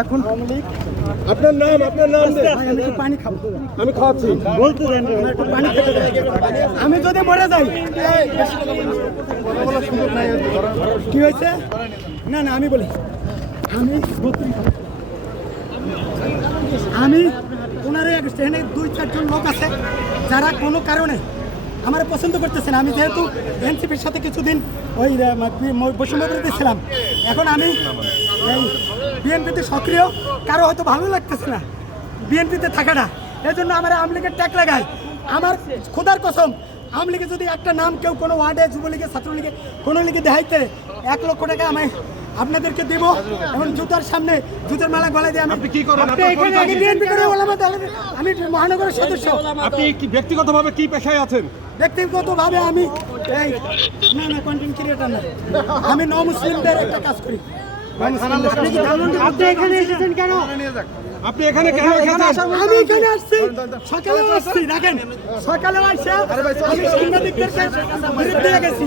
এখন আপনার নাম আপনার নাম আমি পানি খাব। আমি খাওয়াচ্ছি বলতে দেন পানি খেতে আমি যদি মরে যাই কি হয়েছে? না না আমি বলি। আমি আমি আগস্ট দুই চারজন লোক আছে যারা কোনো কারণে আমার পছন্দ করতেছে না। আমি যেহেতু এনসিপির সাথে কিছুদিন ওই বৈষম্য বিরোধী ছিলাম। এখন আমি এই বিএনপিতে সক্রিয়, কারও হয়তো ভালো লাগতেছে না। বিএনপিতে থাকাটা এই জন্য আমার আওয়ামী লীগের ট্যাগ লাগায়। আমার খোদার কসম, আওয়ামী লীগের যদি একটা নাম কেউ কোনো ওয়ার্ডে, যুবলীগে, ছাত্রলীগে, কোনো লিগে দেখাইতে, এক লক্ষ টাকা আমি আপনাদেরকে দেব। এখন জুতার সামনে জুতার মালা গলায় দিয়ে আমি আপনি কি করেন? আপনি এখানে পরিচয় আগে বিএনপি করে ওলামা আমি মহানগরের সদস্য। আপনি কি ব্যক্তিগতভাবে কি পেশায় আছেন? ব্যক্তিগতভাবে আমি এই না না কন্টেন্ট ক্রিয়েটার না। আমি ন মুসলিমদের একটা কাজ করি। আপনি এখানে এসেছেন কেন? আপনি এখানে কেন? এসেছেন আমি এখানে আসছি সকালেও আসছি দেখেন। সকালেও আসছে আমি সাংবাদিকদেরকে বিরুদ্ধে গেছি